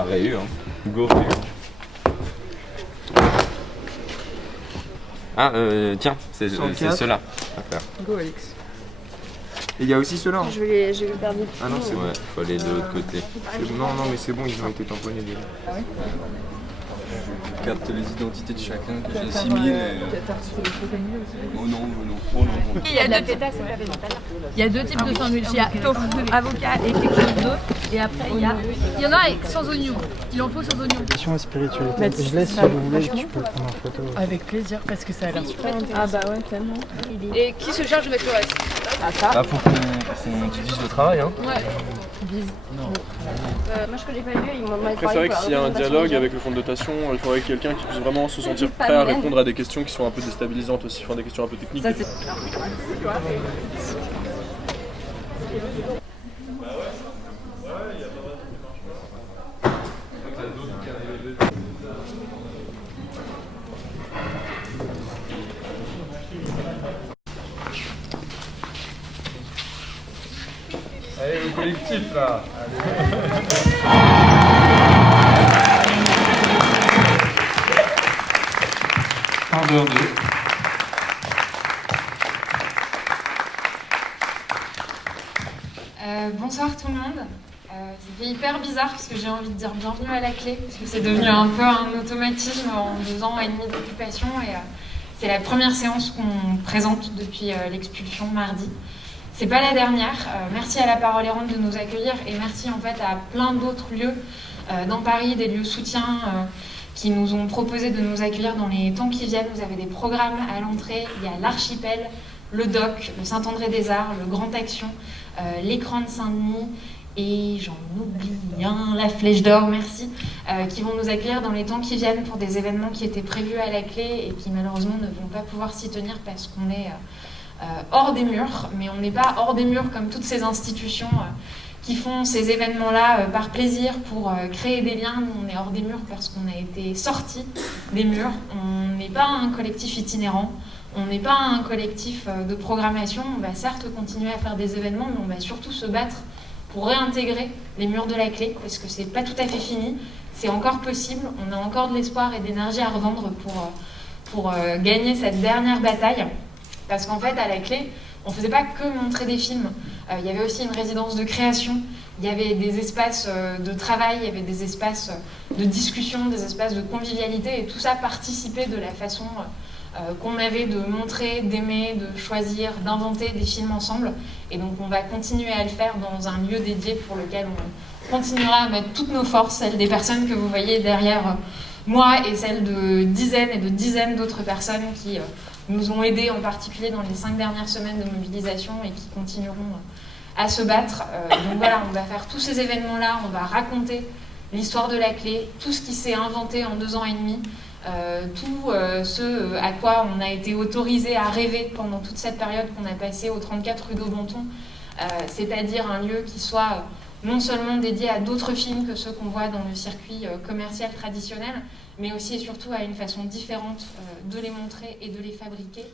Ah, Réu, hein. Go Réu. Ah, tiens, c'est ceux-là. Go Alex. Et il y a aussi ceux-là. Hein. Je vais le perdre. Ah non, c'est Ouais, faut aller de l'autre côté. Non, mais c'est bon, ils ont été tamponnés déjà. Carte les identités de chacun que j'ai assimilées. Oh non, oh non. Il y a deux types de sandwich. Il y a tofu, avocat et quelque chose d'autre. Et après, il y en a avec sans oignon. Il en faut sans oignon. Question et spiritualité. Je laisse si vous voulez, tu peux prendre en photo. Avec plaisir, parce que ça a l'air super. Ah bah ouais, tellement. Et qui se charge de mettre le reste? Ah ça. Ah, faut qu'on utilise le travail, hein. Ouais. Moi je connais pas le lieu, ils m'ont parlé. Je préférais que s'il y a un dialogue avec le fonds de dotation, il faudrait quelqu'un qui puisse vraiment se sentir prêt à répondre à des questions qui sont un peu déstabilisantes aussi, enfin des questions un peu techniques. Ça, c'est... Allez, le collectif là. En dehors d'eux. Bonsoir tout le monde. Ça fait hyper bizarre parce que j'ai envie de dire bienvenue à la clé parce que c'est devenu un peu un automatisme en 2 ans et demi d'occupation et c'est la première séance qu'on présente depuis l'expulsion mardi. C'est pas la dernière. Merci à la Parole Errante de nous accueillir et merci en fait à plein d'autres lieux dans Paris, des lieux soutiens qui nous ont proposé de nous accueillir dans les temps qui viennent. Vous avez des programmes à l'entrée, il y a l'Archipel, le DOC, le Saint-André-des-Arts, le Grand Action, l'écran de Saint-Denis et j'en oublie un, la Flèche d'Or, merci, qui vont nous accueillir dans les temps qui viennent pour des événements qui étaient prévus à la clé et qui malheureusement ne vont pas pouvoir s'y tenir parce qu'on est hors des murs, mais on n'est pas hors des murs comme toutes ces institutions qui font ces événements-là par plaisir pour créer des liens. Nous, on est hors des murs parce qu'on a été sortis des murs. On n'est pas un collectif itinérant, on n'est pas un collectif de programmation. On va certes continuer à faire des événements, mais on va surtout se battre pour réintégrer les murs de la clé parce que c'est pas tout à fait fini, c'est encore possible. On a encore de l'espoir et d'énergie à revendre pour gagner cette dernière bataille. Parce qu'en fait, à la clé, on ne faisait pas que montrer des films. Il y avait aussi une résidence de création, il y avait des espaces de travail, il y avait des espaces de discussion, des espaces de convivialité, et tout ça participait de la façon qu'on avait de montrer, d'aimer, de choisir, d'inventer des films ensemble. Et donc on va continuer à le faire dans un lieu dédié pour lequel on continuera à mettre toutes nos forces, celles des personnes que vous voyez derrière moi et celles de dizaines et de dizaines d'autres personnes qui nous ont aidés, en particulier dans les 5 dernières semaines de mobilisation et qui continueront à se battre. Donc voilà, on va faire tous ces événements-là, on va raconter l'histoire de la clé, tout ce qui s'est inventé en 2 ans et demi, tout ce à quoi on a été autorisé à rêver pendant toute cette période qu'on a passée au 34 rue d'Aubenton, c'est-à-dire un lieu qui soit non seulement dédié à d'autres films que ceux qu'on voit dans le circuit commercial traditionnel, mais aussi et surtout à une façon différente de les montrer et de les fabriquer.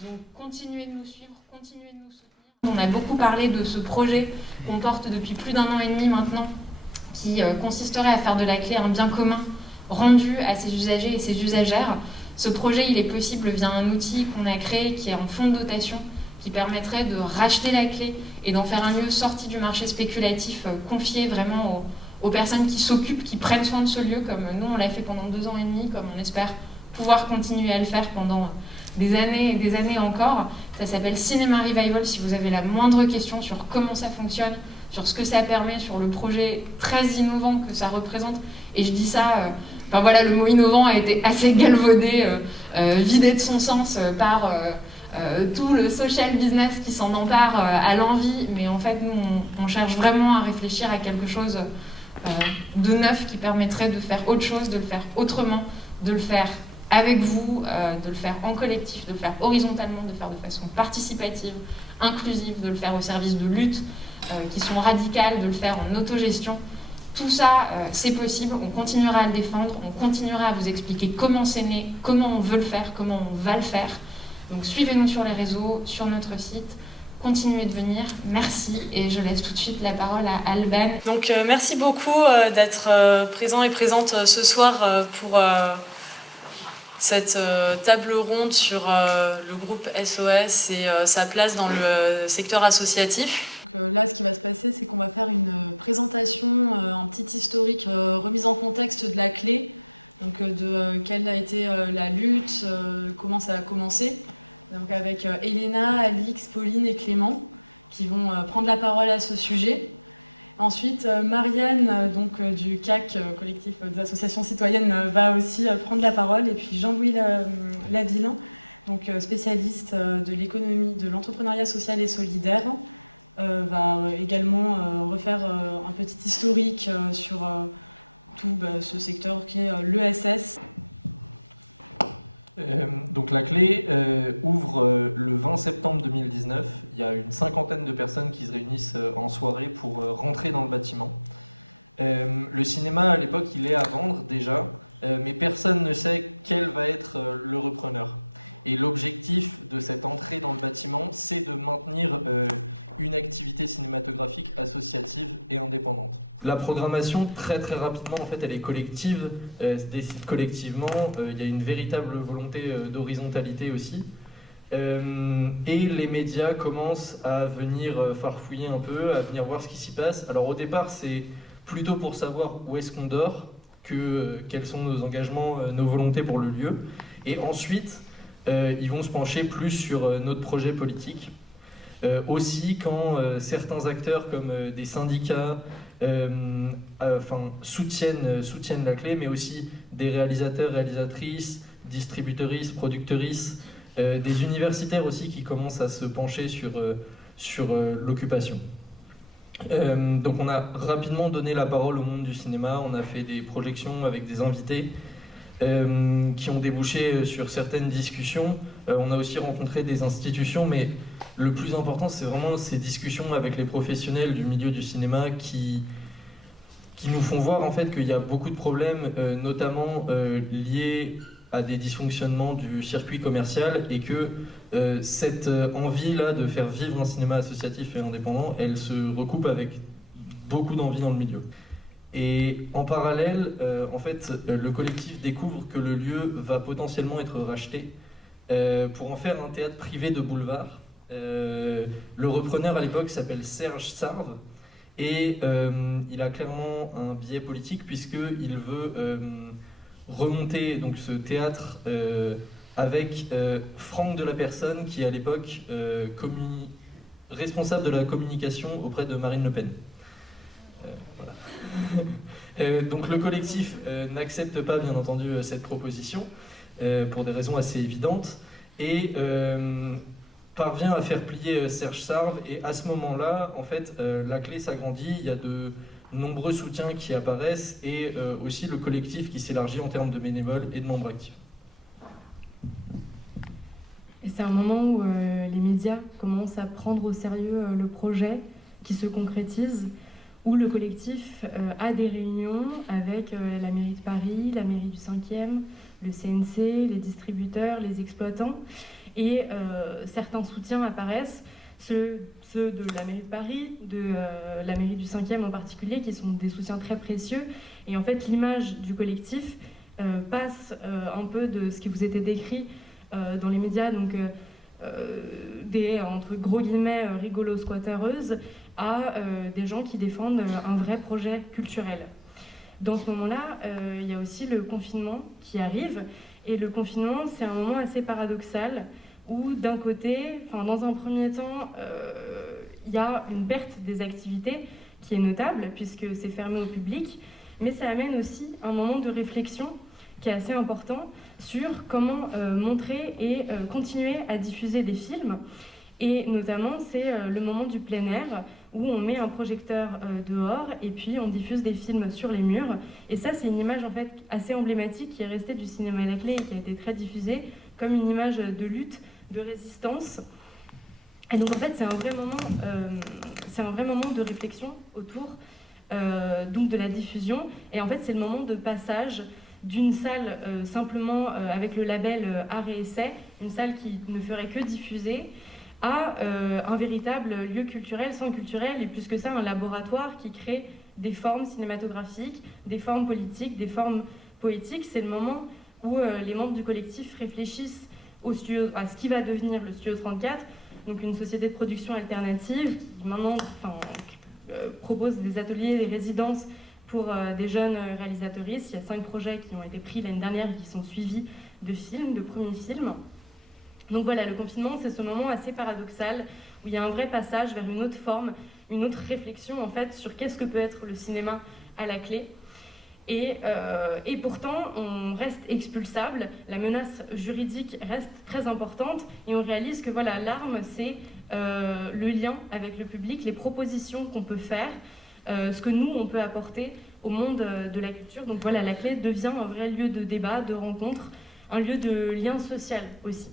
Donc continuez de nous suivre, continuez de nous soutenir. On a beaucoup parlé de ce projet qu'on porte depuis plus d'1 an et demi maintenant, qui consisterait à faire de la clé un bien commun rendu à ses usagers et ses usagères. Ce projet, il est possible via un outil qu'on a créé qui est en fonds de dotation, qui permettrait de racheter la clé et d'en faire un lieu sorti du marché spéculatif, confié vraiment aux personnes qui s'occupent, qui prennent soin de ce lieu, comme nous on l'a fait pendant 2 ans et demi, comme on espère pouvoir continuer à le faire pendant des années et des années encore. Ça s'appelle Cinéma Revival. Si vous avez la moindre question sur comment ça fonctionne, sur ce que ça permet, sur le projet très innovant que ça représente, et je dis ça, enfin voilà, le mot innovant a été assez galvaudé, vidé de son sens par tout le social business qui s'en empare à l'envi, mais en fait nous on cherche vraiment à réfléchir à quelque chose de neuf qui permettrait de faire autre chose, de le faire autrement, de le faire avec vous, de le faire en collectif, de le faire horizontalement, de le faire de façon participative, inclusive, de le faire au service de luttes qui sont radicales, de le faire en autogestion. Tout ça, c'est possible, on continuera à le défendre, on continuera à vous expliquer comment c'est né, comment on veut le faire, comment on va le faire. Donc suivez-nous sur les réseaux, sur notre site, continuez de venir. Merci et je laisse tout de suite la parole à Alban. Donc merci beaucoup d'être présent et présente ce soir pour cette table ronde sur le groupe SOS et sa place dans le secteur associatif. Donc, là, ce qui va se passer, c'est qu'on va faire une présentation, un petit historique, remise en contexte de la clé, donc de quelle a été la lutte, comment ça a commencé. Donc avec Elena, Alix, Pauline et Clément qui vont prendre la parole à ce sujet. Ensuite, Marianne, donc, du CAC, collectif des associations citoyennes, va aussi prendre la parole. Et puis Jean-Louis Lavillain, donc, spécialiste de l'économie, de l'entrepreneuriat social et solidaire, va également refaire un petit historique sur tout ce secteur qui est l'ESS. Donc la clé ouvre le 20 septembre 2019. Il y a une cinquantaine de personnes qui se réunissent en soirée pour rentrer dans le bâtiment. Le cinéma à l'époque il est à vendre déjà, mais personne ne sait quel va être le repreneur. Et l'objectif de cette entrée dans le bâtiment, c'est de maintenir une activité cinématographique associative et indépendante. La programmation, très rapidement, en fait, elle est collective, elle se décide collectivement, il y a une véritable volonté d'horizontalité aussi. Et les médias commencent à venir farfouiller un peu, à venir voir ce qui s'y passe. Alors au départ, c'est plutôt pour savoir où est-ce qu'on dort, quels sont nos engagements, nos volontés pour le lieu. Et ensuite, ils vont se pencher plus sur notre projet politique. Aussi quand certains acteurs comme des syndicats soutiennent la clé, mais aussi des réalisateurs, réalisatrices, distributeuristes, producteuristes, des universitaires aussi qui commencent à se pencher sur l'occupation. Donc on a rapidement donné la parole au monde du cinéma, on a fait des projections avec des invités qui ont débouché sur certaines discussions. On a aussi rencontré des institutions, mais le plus important, c'est vraiment ces discussions avec les professionnels du milieu du cinéma qui nous font voir en fait qu'il y a beaucoup de problèmes, notamment liés à des dysfonctionnements du circuit commercial, et que cette envie-là de faire vivre un cinéma associatif et indépendant, elle se recoupe avec beaucoup d'envie dans le milieu. Et en parallèle, en fait, le collectif découvre que le lieu va potentiellement être racheté pour en faire un théâtre privé de boulevard. Le repreneur à l'époque s'appelle Serge Sarve et il a clairement un biais politique puisqu'il veut remonter donc, ce théâtre avec Franck Delapersonne qui est à l'époque responsable de la communication auprès de Marine Le Pen. Voilà. Donc le collectif n'accepte pas bien entendu cette proposition pour des raisons assez évidentes et parvient à faire plier Serge Sarve, et à ce moment-là en fait la clé s'agrandit, il y a de nombreux soutiens qui apparaissent et aussi le collectif qui s'élargit en termes de bénévoles et de membres actifs. Et c'est un moment où les médias commencent à prendre au sérieux le projet qui se concrétise, où le collectif a des réunions avec la mairie de Paris, la mairie du 5e, le CNC, les distributeurs, les exploitants, et certains soutiens apparaissent, ceux de la mairie de Paris, de la mairie du 5e en particulier, qui sont des soutiens très précieux. Et en fait, l'image du collectif passe un peu de ce qui vous était décrit dans les médias, donc des, entre gros guillemets, rigolos squatteuses, à des gens qui défendent un vrai projet culturel. Dans ce moment-là, il y a aussi le confinement qui arrive, et le confinement, c'est un moment assez paradoxal, où d'un côté, dans un premier temps, il y a une perte des activités qui est notable, puisque c'est fermé au public, mais ça amène aussi un moment de réflexion qui est assez important sur comment montrer et continuer à diffuser des films. Et notamment, c'est le moment du plein air, où on met un projecteur dehors et puis on diffuse des films sur les murs. Et ça, c'est une image en fait assez emblématique qui est restée du cinéma à la clé et qui a été très diffusée comme une image de lutte, de résistance. Et donc en fait, c'est un vrai moment de réflexion autour donc de la diffusion. Et en fait, c'est le moment de passage d'une salle simplement avec le label Art et Essai, une salle qui ne ferait que diffuser, à un véritable lieu culturel, centre culturel, et plus que ça, un laboratoire qui crée des formes cinématographiques, des formes politiques, des formes poétiques. C'est le moment où les membres du collectif réfléchissent à ce qui va devenir le Studio 34, donc une société de production alternative qui maintenant propose des ateliers, des résidences pour des jeunes réalisatrices. Il y a 5 projets qui ont été pris l'année dernière et qui sont suivis de films, de premiers films. Donc voilà, le confinement, c'est ce moment assez paradoxal où il y a un vrai passage vers une autre forme, une autre réflexion en fait sur qu'est-ce que peut être le cinéma à la clé. Et pourtant, on reste expulsable, la menace juridique reste très importante et on réalise que voilà, l'arme, c'est le lien avec le public, les propositions qu'on peut faire, ce que nous, on peut apporter au monde de la culture. Donc voilà, la clé devient un vrai lieu de débat, de rencontre, un lieu de lien social aussi.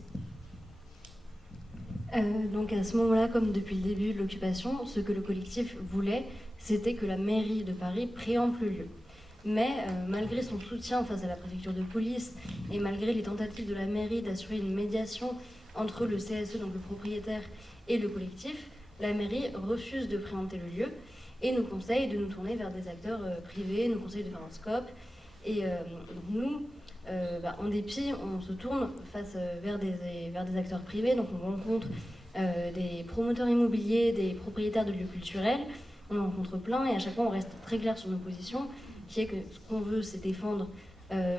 Donc à ce moment-là, comme depuis le début de l'occupation, ce que le collectif voulait, c'était que la mairie de Paris préempte le lieu. Mais malgré son soutien face à la préfecture de police et malgré les tentatives de la mairie d'assurer une médiation entre le CSE, donc le propriétaire, et le collectif, la mairie refuse de préempter le lieu et nous conseille de nous tourner vers des acteurs privés, nous conseille de faire un scope. Et nous, en dépit, on se tourne vers des acteurs privés, donc on rencontre des promoteurs immobiliers, des propriétaires de lieux culturels, on en rencontre plein et à chaque fois on reste très clair sur nos positions, qui est que ce qu'on veut, c'est défendre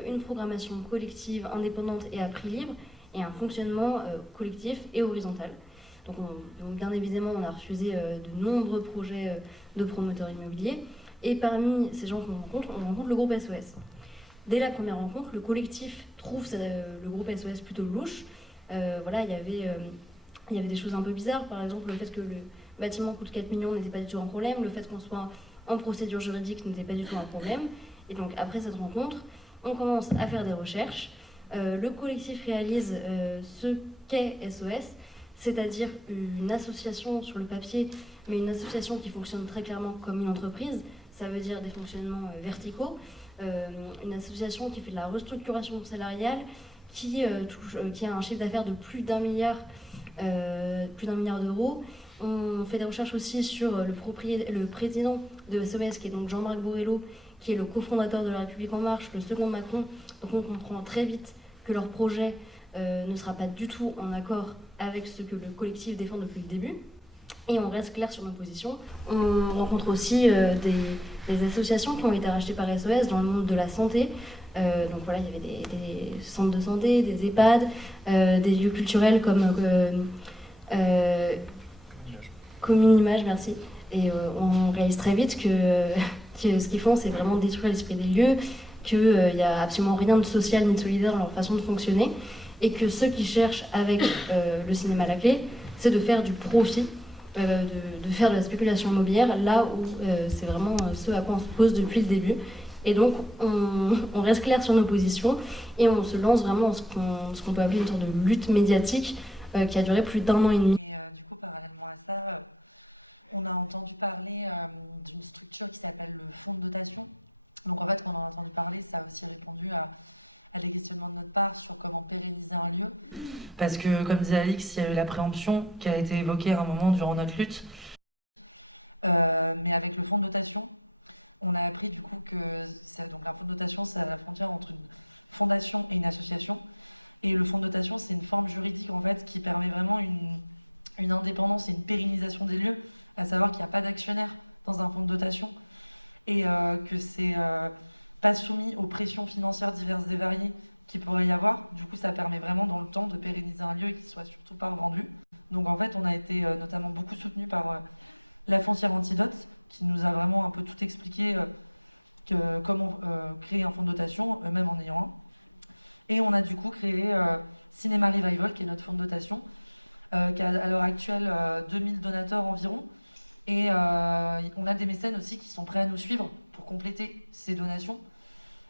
une programmation collective, indépendante et à prix libre, et un fonctionnement collectif et horizontal. Donc bien évidemment, on a refusé de nombreux projets de promoteurs immobiliers, et parmi ces gens qu'on rencontre, on rencontre le groupe SOS. Dès la première rencontre, le collectif trouve le groupe SOS plutôt louche. Voilà, il y avait des choses un peu bizarres, par exemple le fait que le bâtiment coûte 4 millions n'était pas du tout un problème, le fait qu'on soit en procédure juridique n'était pas du tout un problème. Et donc après cette rencontre, on commence à faire des recherches. Le collectif réalise ce qu'est SOS, c'est-à-dire une association sur le papier, mais une association qui fonctionne très clairement comme une entreprise. Ça veut dire des fonctionnements verticaux. Une association qui fait de la restructuration salariale, qui a un chiffre d'affaires de plus d'un milliard d'euros. On fait des recherches aussi sur le président de SOS, qui est donc Jean-Marc Borrello, qui est le cofondateur de La République En Marche, le second Macron. Donc on comprend très vite que leur projet ne sera pas du tout en accord avec ce que le collectif défend depuis le début. Et on reste clair sur nos positions. On rencontre aussi des associations qui ont été rachetées par SOS dans le monde de la santé. Donc voilà, il y avait des centres de santé, des EHPAD, des lieux culturels comme Commune Image, merci. Et on réalise très vite que ce qu'ils font, c'est vraiment détruire l'esprit des lieux, qu'il n'y a absolument rien de social ni de solidaire dans leur façon de fonctionner, et que ce qu'ils cherchent avec le cinéma à la clé, c'est de faire du profit, de faire de la spéculation immobilière, là où c'est vraiment ce à quoi on se pose depuis le début. Et donc, on reste clair sur nos positions et on se lance vraiment en ce qu'on peut appeler une sorte de lutte médiatique qui a duré plus d'1 an et demi. Et du coup, parallèlement à ça, on a entendu parler d'une structure qui s'appelle le fonds de dotation. Donc en fait, quand on en a entendu parler, ça a aussi répondu à des questionnements de notre part sur comment pérenniser un lieu. Parce que, comme disait Alix, il y a eu la préemption qui a été évoquée à un moment durant notre lutte. Mais avec le fonds de dotation, on a appris du coup que donc la fonds de dotation, c'est à la frontière entre une fondation et une association. Et le fonds de dotation, c'est une forme juridique en fait qui permet vraiment une indépendance et une pérennisation des lieux, à savoir qu'il n'y a pas d'actionnaire dans un fonds de dotation et que c'est pas soumis aux pressions financières diverses et variées qu'il pourrait y avoir. Du coup, ça permet vraiment dans le temps de pérenniser un lieu et qu'il soit surtout pas revendu. Donc en fait, on a été notamment beaucoup soutenu par la foncière Antidote, qui nous a vraiment un peu tout expliqué comment créer un fonds de dotation, eux-mêmes en ayant un. Et on a du coup créé Cinéma Revival, qui est notre fonds de dotation, qui a à l'heure actuelle 2000 donateurs environ. Et on a des mécènes aussi qui sont prêts à nous suivre pour compléter ces donations.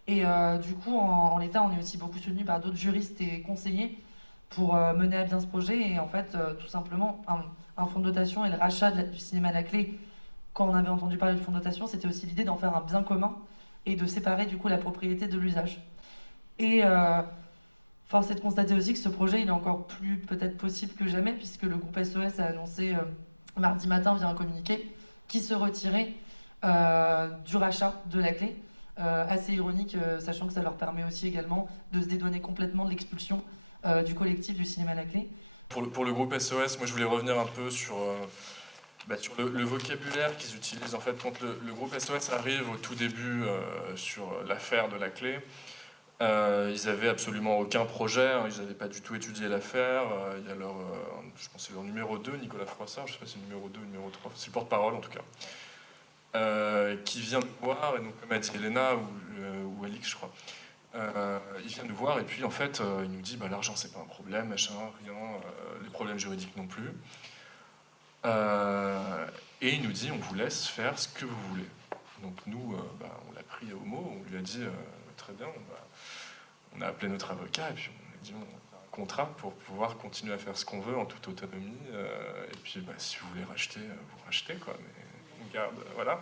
Et du coup, en l'état, on est aussi beaucoup soutenu par d'autres juristes et conseillers pour mener à bien ce projet. Et en fait, tout simplement, un fonds de dotation et le rachat du cinéma à la clé, quand on avait entendu parler du fonds de dotation, c'était aussi l'idée d'en faire un bien commun et de séparer du coup la propriété de l'usage. Et Force est de constater aussi que ce projet il est encore plus peut-être possible que jamais, puisque le groupe SOS a annoncé mardi matin via un communiqué qu'il se retirait du rachat de la clé. Assez ironique, sachant que ça leur permet aussi également de se dédouaner complètement de l'expulsion du collectif du cinéma La Clé. Pour le groupe SOS, moi je voulais revenir un peu sur le vocabulaire qu'ils utilisent. En fait, quand le groupe SOS arrive au tout début sur l'affaire de La Clé, ils avaient absolument aucun projet, hein, ils n'avaient pas du tout étudié l'affaire. Il y a leur, je pense que c'est leur numéro 2, Nicolas Froissart, je ne sais pas si c'est le numéro 2 ou le numéro 3, c'est le porte-parole en tout cas, qui vient nous voir, et donc comme a dit Elena ou Alix, je crois, il vient nous voir et puis en fait il nous dit l'argent c'est pas un problème, machin, rien, les problèmes juridiques non plus. Et il nous dit on vous laisse faire ce que vous voulez. Donc nous, on l'a pris au mot, on lui a dit très bien, on a appelé notre avocat et puis on a dit on a un contrat pour pouvoir continuer à faire ce qu'on veut en toute autonomie. Et puis si vous voulez racheter, vous rachetez quoi, mais on garde, voilà.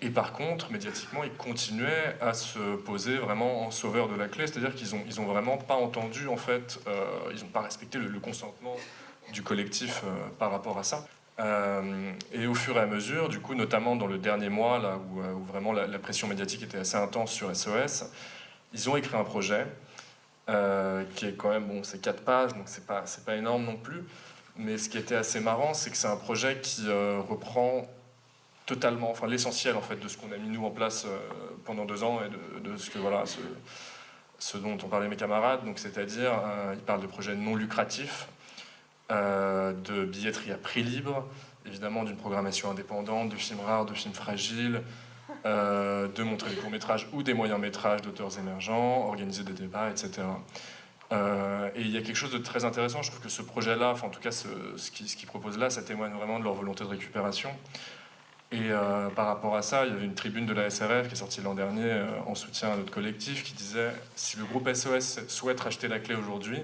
Et par contre, médiatiquement, ils continuaient à se poser vraiment en sauveur de La Clé, c'est-à-dire qu'ils ont vraiment pas entendu en fait, ils n'ont pas respecté le consentement du collectif par rapport à ça. Et au fur et à mesure, du coup, notamment dans le dernier mois, là où vraiment la pression médiatique était assez intense sur SOS, ils ont écrit un projet qui est quand même, c'est 4 pages, donc c'est pas énorme non plus. Mais ce qui était assez marrant, c'est que c'est un projet qui reprend totalement, enfin l'essentiel en fait de ce qu'on a mis nous en place pendant 2 ans et de ce que ce dont ont parlé mes camarades. Donc c'est-à-dire, ils parlent de projets non lucratifs, de billetterie à prix libre, évidemment d'une programmation indépendante, de films rares, de films fragiles, de montrer des courts-métrages ou des moyens-métrages d'auteurs émergents, organiser des débats, etc. Et il y a quelque chose de très intéressant, je trouve que ce projet-là, enfin en tout cas ce qu'ils proposent là, ça témoigne vraiment de leur volonté de récupération. Et par rapport à ça, il y avait une tribune de la SRF qui est sortie l'an dernier en soutien à notre collectif qui disait « Si le groupe SOS souhaite racheter La Clé aujourd'hui,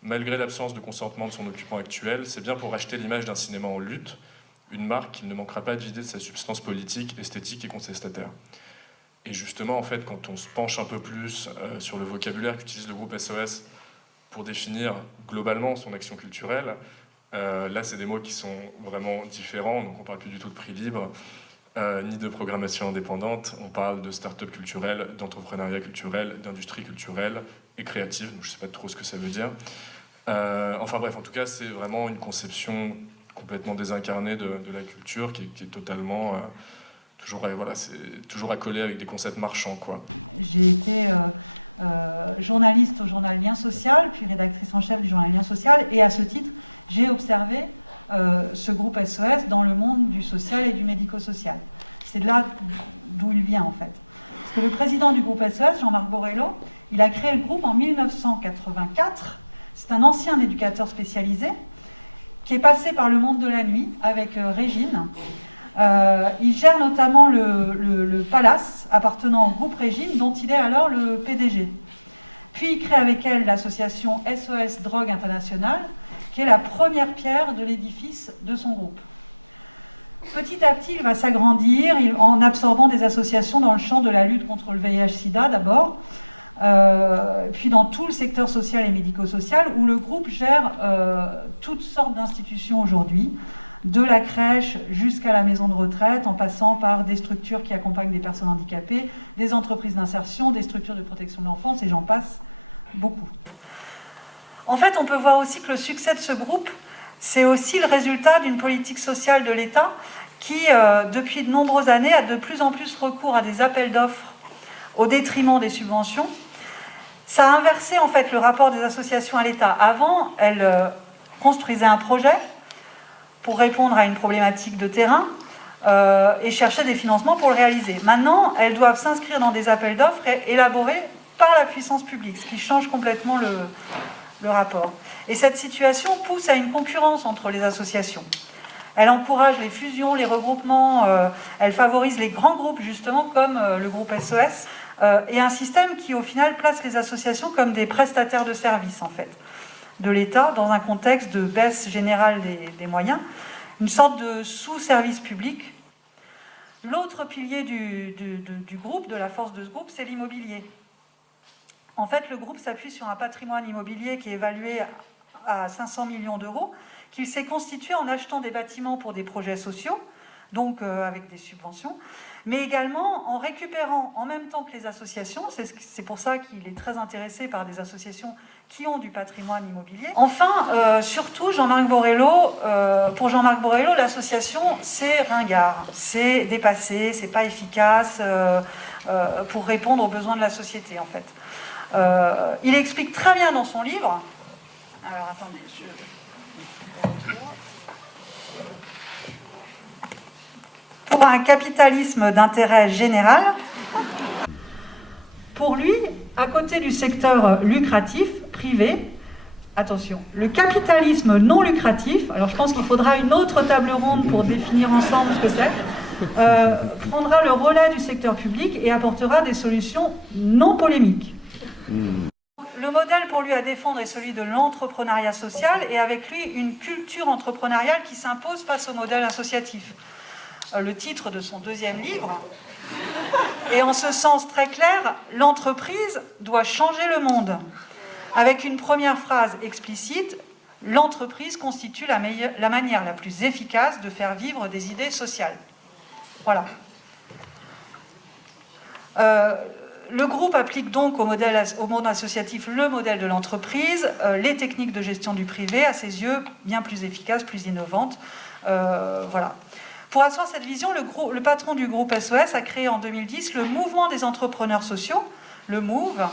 malgré l'absence de consentement de son occupant actuel, c'est bien pour racheter l'image d'un cinéma en lutte, une marque qu'il ne manquera pas de vider de sa substance politique, esthétique et contestataire. » Et justement, en fait, quand on se penche un peu plus sur le vocabulaire qu'utilise le groupe SOS pour définir globalement son action culturelle, là, c'est des mots qui sont vraiment différents, donc on ne parle plus du tout de prix libre, ni de programmation indépendante, on parle de start-up culturelle, d'entrepreneuriat culturel, d'industrie culturelle et créative, donc je ne sais pas trop ce que ça veut dire. Enfin bref, en tout cas, c'est vraiment une conception complètement désincarnée de la culture qui est totalement... c'est toujours accolé avec des concepts marchands, quoi. J'ai été journaliste au journal Lien Social, puis rédactrice en chef du journal Lien Social, et à ce titre, j'ai observé ce groupe SOS dans le monde du social et du médico-social. C'est de là d'où il vient, en fait. Parce que le président du groupe SOS, Jean-Marc Borrello, il a créé le groupe en 1984. C'est un ancien éducateur spécialisé qui est passé par le monde de la nuit avec Régine. Il gère notamment le Palace appartenant au groupe Régine, dont il est alors le PDG. Puis il crée avec elle l'association SOS Drogue Internationale, qui est la première pierre de l'édifice de son groupe. Petit à petit, il va s'agrandir en absorbant des associations dans le champ de la lutte contre le VIH-Sida d'abord, puis dans tout le secteur social et médico-social, où le groupe gère toutes sortes d'institutions aujourd'hui, de la crèche jusqu'à la maison de retraite, en passant par des structures qui accompagnent des personnes handicapées, des entreprises d'insertion, des structures de protection de l'enfance, et j'en passe beaucoup. En fait, on peut voir aussi que le succès de ce groupe, c'est aussi le résultat d'une politique sociale de l'État qui, depuis de nombreuses années, a de plus en plus recours à des appels d'offres au détriment des subventions. Ça a inversé en fait le rapport des associations à l'État. Avant, elles construisaient un projet pour répondre à une problématique de terrain et chercher des financements pour le réaliser. Maintenant, elles doivent s'inscrire dans des appels d'offres élaborés par la puissance publique, ce qui change complètement le rapport. Et cette situation pousse à une concurrence entre les associations. Elle encourage les fusions, les regroupements, elle favorise les grands groupes, justement, comme le groupe SOS, et un système qui, au final, place les associations comme des prestataires de services, en fait, de l'État, dans un contexte de baisse générale des moyens, une sorte de sous-service public. L'autre pilier du groupe, de la force de ce groupe, c'est l'immobilier. En fait, le groupe s'appuie sur un patrimoine immobilier qui est évalué à 500 millions d'euros, qu'il s'est constitué en achetant des bâtiments pour des projets sociaux, donc avec des subventions, mais également en récupérant en même temps que les associations. C'est pour ça qu'il est très intéressé par des associations qui ont du patrimoine immobilier. Enfin, surtout, pour Jean-Marc Borrello, l'association, c'est ringard, c'est dépassé, c'est pas efficace pour répondre aux besoins de la société, en fait. Il explique très bien dans son livre. Alors, attendez, pour un capitalisme d'intérêt général, pour lui, à côté du secteur lucratif, privé, attention, le capitalisme non lucratif, alors je pense qu'il faudra une autre table ronde pour définir ensemble ce que c'est, prendra le relais du secteur public et apportera des solutions non polémiques. Le modèle pour lui à défendre est celui de l'entrepreneuriat social et avec lui une culture entrepreneuriale qui s'impose face au modèle associatif. Le titre de son deuxième livre est en ce sens très clair, l'entreprise doit changer le monde. Avec une première phrase explicite, l'entreprise constitue la manière la plus efficace de faire vivre des idées sociales. Voilà. Le groupe applique donc au monde associatif le modèle de l'entreprise, les techniques de gestion du privé, à ses yeux bien plus efficaces, plus innovantes. Voilà. Pour asseoir cette vision, le patron du groupe SOS a créé en 2010 le mouvement des entrepreneurs sociaux, le MOVE,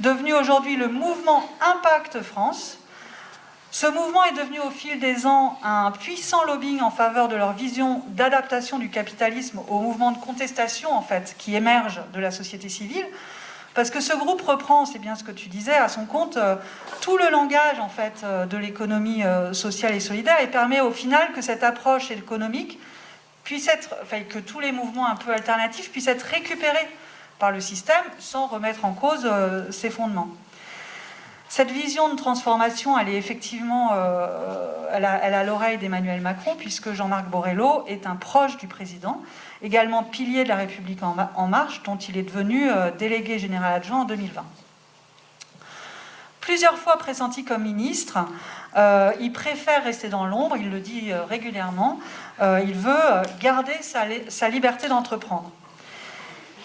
devenu aujourd'hui le mouvement Impact France. Ce mouvement est devenu au fil des ans un puissant lobbying en faveur de leur vision d'adaptation du capitalisme au mouvement de contestation en fait, qui émerge de la société civile. Parce que ce groupe reprend, c'est bien ce que tu disais, à son compte, tout le langage en fait, de l'économie sociale et solidaire et permet au final que cette approche économique puisse être, enfin, que tous les mouvements un peu alternatifs puissent être récupérés par le système sans remettre en cause ses fondements. Cette vision de transformation, elle est effectivement, elle a l'oreille d'Emmanuel Macron, puisque Jean-Marc Borrello est un proche du président, également pilier de la République en marche, dont il est devenu délégué général adjoint en 2020. Plusieurs fois pressenti comme ministre, il préfère rester dans l'ombre, il le dit régulièrement, il veut garder sa liberté d'entreprendre.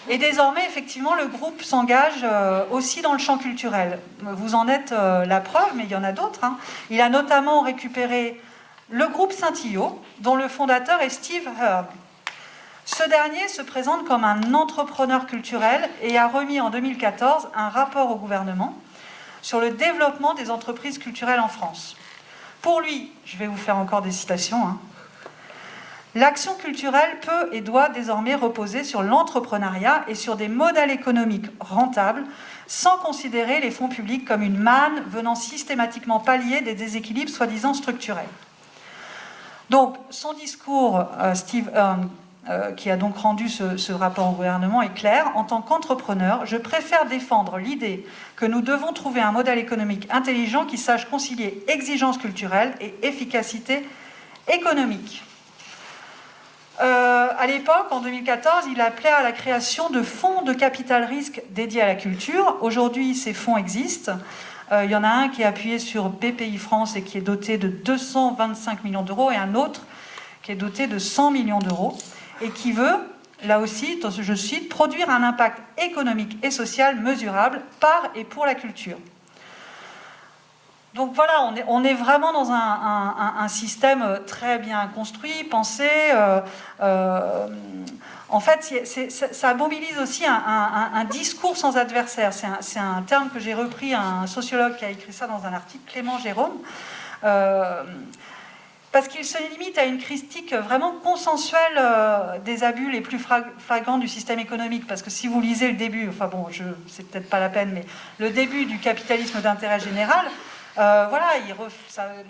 Et désormais, effectivement, le groupe s'engage aussi dans le champ culturel. Vous en êtes la preuve, mais il y en a d'autres. Hein. Il a notamment récupéré le groupe Saint-Illot, dont le fondateur est Steve Herb. Ce dernier se présente comme un entrepreneur culturel et a remis en 2014 un rapport au gouvernement sur le développement des entreprises culturelles en France. Pour lui, je vais vous faire encore des citations, hein, l'action culturelle peut et doit désormais reposer sur l'entrepreneuriat et sur des modèles économiques rentables, sans considérer les fonds publics comme une manne venant systématiquement pallier des déséquilibres soi-disant structurels. Donc, son discours, Steve Hearn, qui a donc rendu ce rapport au gouvernement, est clair. En tant qu'entrepreneur, je préfère défendre l'idée que nous devons trouver un modèle économique intelligent qui sache concilier exigence culturelle et efficacité économique. À l'époque, en 2014, il appelait à la création de fonds de capital risque dédiés à la culture. Aujourd'hui, ces fonds existent. Il y en a un qui est appuyé sur BPI France et qui est doté de 225 millions d'euros et un autre qui est doté de 100 millions d'euros et qui veut, là aussi, je cite, produire un impact économique et social mesurable par et pour la culture. Donc voilà, on est vraiment dans un système très bien construit, pensé. En fait, ça mobilise aussi un discours sans adversaire. C'est un terme que j'ai repris à un sociologue qui a écrit ça dans un article, Clément Jérôme, parce qu'il se limite à une critique vraiment consensuelle des abus les plus flagrants du système économique. Parce que si vous lisez le début, enfin bon, c'est peut-être pas la peine, mais le début du capitalisme d'intérêt général, voilà,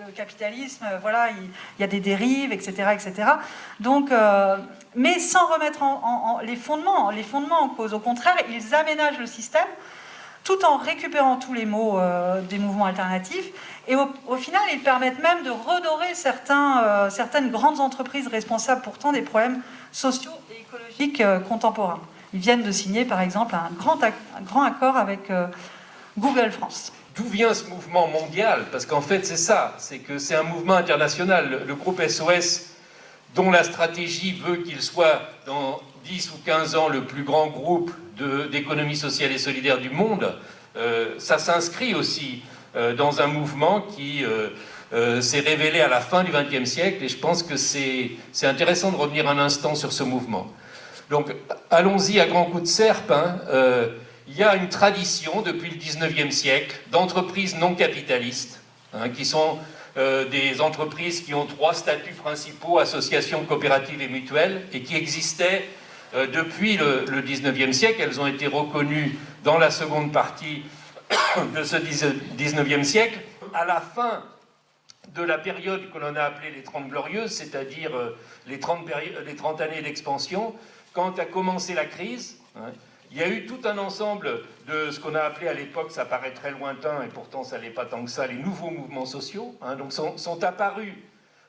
le capitalisme, voilà, il y a des dérives, etc., etc. Donc, mais sans remettre les fondements en cause. Au contraire, ils aménagent le système tout en récupérant tous les maux des mouvements alternatifs. Et au final, ils permettent même de redorer certaines grandes entreprises responsables pourtant des problèmes sociaux et écologiques contemporains. Ils viennent de signer, par exemple, un grand accord avec Google France. D'où vient ce mouvement mondial? Parce qu'en fait, c'est ça, c'est que c'est un mouvement international. Le groupe SOS, dont la stratégie veut qu'il soit dans 10 ou 15 ans le plus grand groupe d'économie sociale et solidaire du monde, ça s'inscrit aussi dans un mouvement qui s'est révélé à la fin du XXe siècle, et je pense que c'est intéressant de revenir un instant sur ce mouvement. Donc, allons-y à grands coups de serpe. Il y a une tradition depuis le XIXe siècle d'entreprises non capitalistes, qui sont des entreprises qui ont 3 statuts principaux, associations, coopératives et mutuelles, et qui existaient depuis le XIXe siècle. Elles ont été reconnues dans la seconde partie de ce XIXe siècle. À la fin de la période que l'on a appelée les 30 Glorieuses, c'est-à-dire les 30 années d'expansion, quand a commencé la crise, il y a eu tout un ensemble de ce qu'on a appelé à l'époque, ça paraît très lointain, et pourtant ça n'est pas tant que ça, les nouveaux mouvements sociaux. Donc sont apparus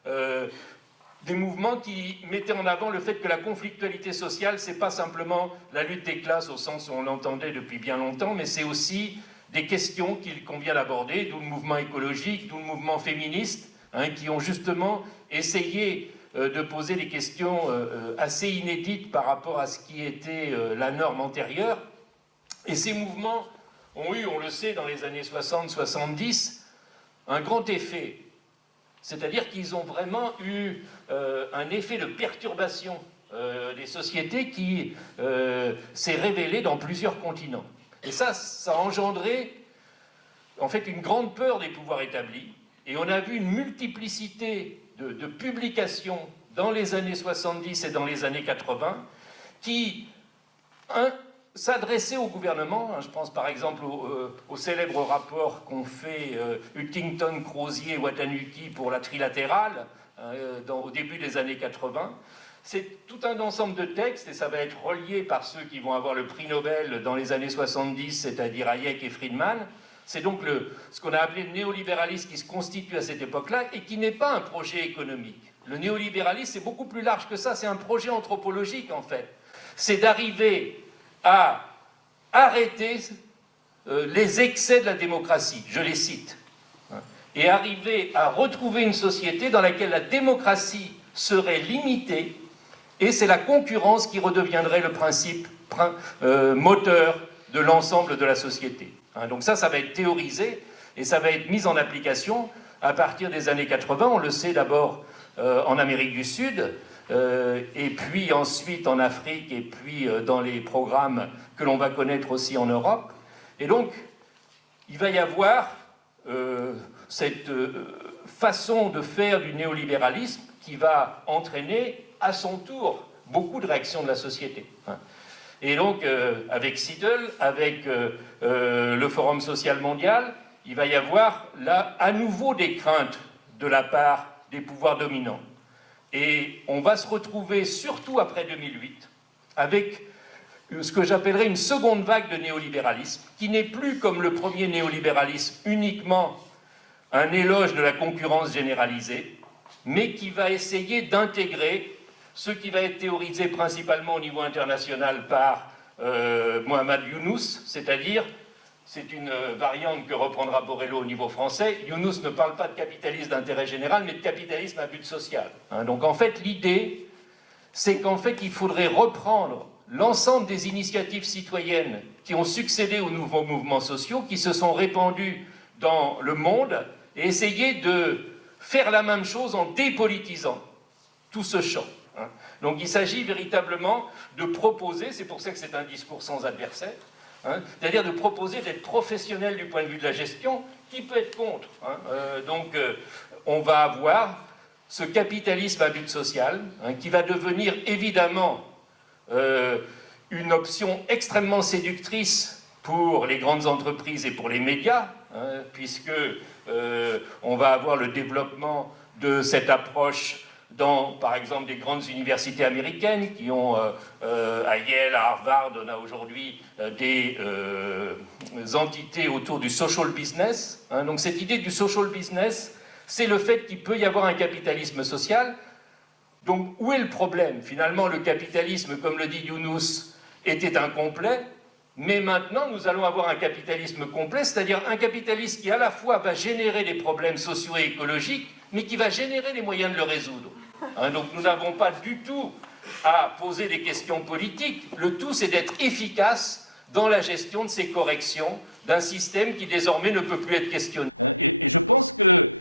des mouvements qui mettaient en avant le fait que la conflictualité sociale, c'est pas simplement la lutte des classes au sens où on l'entendait depuis bien longtemps, mais c'est aussi des questions qu'il convient d'aborder, d'où le mouvement écologique, d'où le mouvement féministe, qui ont justement essayé de poser des questions assez inédites par rapport à ce qui était la norme antérieure. Et ces mouvements ont eu, on le sait, dans les années 60-70, un grand effet. C'est-à-dire qu'ils ont vraiment eu un effet de perturbation des sociétés qui s'est révélé dans plusieurs continents. Et ça a engendré, en fait, une grande peur des pouvoirs établis. Et on a vu une multiplicité de publications dans les années 70 et dans les années 80 qui s'adressaient au gouvernement. Je pense par exemple au célèbre rapport qu'ont fait Huntington, Crozier et Watanuki pour la trilatérale au début des années 80. C'est tout un ensemble de textes, et ça va être relié par ceux qui vont avoir le prix Nobel dans les années 70, c'est-à-dire Hayek et Friedman. C'est donc ce qu'on a appelé le néolibéralisme qui se constitue à cette époque-là et qui n'est pas un projet économique. Le néolibéralisme, c'est beaucoup plus large que ça, c'est un projet anthropologique en fait. C'est d'arriver à arrêter les excès de la démocratie, je les cite, et arriver à retrouver une société dans laquelle la démocratie serait limitée, et c'est la concurrence qui redeviendrait le principe moteur de l'ensemble de la société. Donc ça va être théorisé et ça va être mis en application à partir des années 80. On le sait d'abord en Amérique du Sud, et puis ensuite en Afrique, et puis dans les programmes que l'on va connaître aussi en Europe. Et donc, il va y avoir cette façon de faire du néolibéralisme qui va entraîner à son tour beaucoup de réactions de la société. Et donc, avec Seattle, avec le Forum social mondial, il va y avoir là à nouveau des craintes de la part des pouvoirs dominants. Et on va se retrouver, surtout après 2008, avec ce que j'appellerais une seconde vague de néolibéralisme, qui n'est plus comme le premier néolibéralisme uniquement un éloge de la concurrence généralisée, mais qui va essayer d'intégrer ce qui va être théorisé principalement au niveau international par Mohamed Younous, c'est-à-dire, c'est une variante que reprendra Borrello au niveau français, Younous ne parle pas de capitalisme d'intérêt général, mais de capitalisme à but social. Donc en fait, l'idée, c'est qu'en fait, il faudrait reprendre l'ensemble des initiatives citoyennes qui ont succédé aux nouveaux mouvements sociaux, qui se sont répandus dans le monde, et essayer de faire la même chose en dépolitisant tout ce champ. Donc il s'agit véritablement de proposer, c'est pour ça que c'est un discours sans adversaire, c'est-à-dire de proposer d'être professionnel du point de vue de la gestion, qui peut être contre. Donc on va avoir ce capitalisme à but social, qui va devenir évidemment une option extrêmement séductrice pour les grandes entreprises et pour les médias, puisque on va avoir le développement de cette approche dans, par exemple, des grandes universités américaines qui ont, à Yale, à Harvard, on a aujourd'hui des entités autour du social business. Donc cette idée du social business, c'est le fait qu'il peut y avoir un capitalisme social. Donc où est le problème? Finalement, le capitalisme, comme le dit Younous, était incomplet. Mais maintenant, nous allons avoir un capitalisme complet, c'est-à-dire un capitalisme qui à la fois va générer des problèmes sociaux et écologiques, mais qui va générer les moyens de le résoudre. Donc nous n'avons pas du tout à poser des questions politiques. Le tout, c'est d'être efficace dans la gestion de ces corrections d'un système qui désormais ne peut plus être questionné. Et je pense que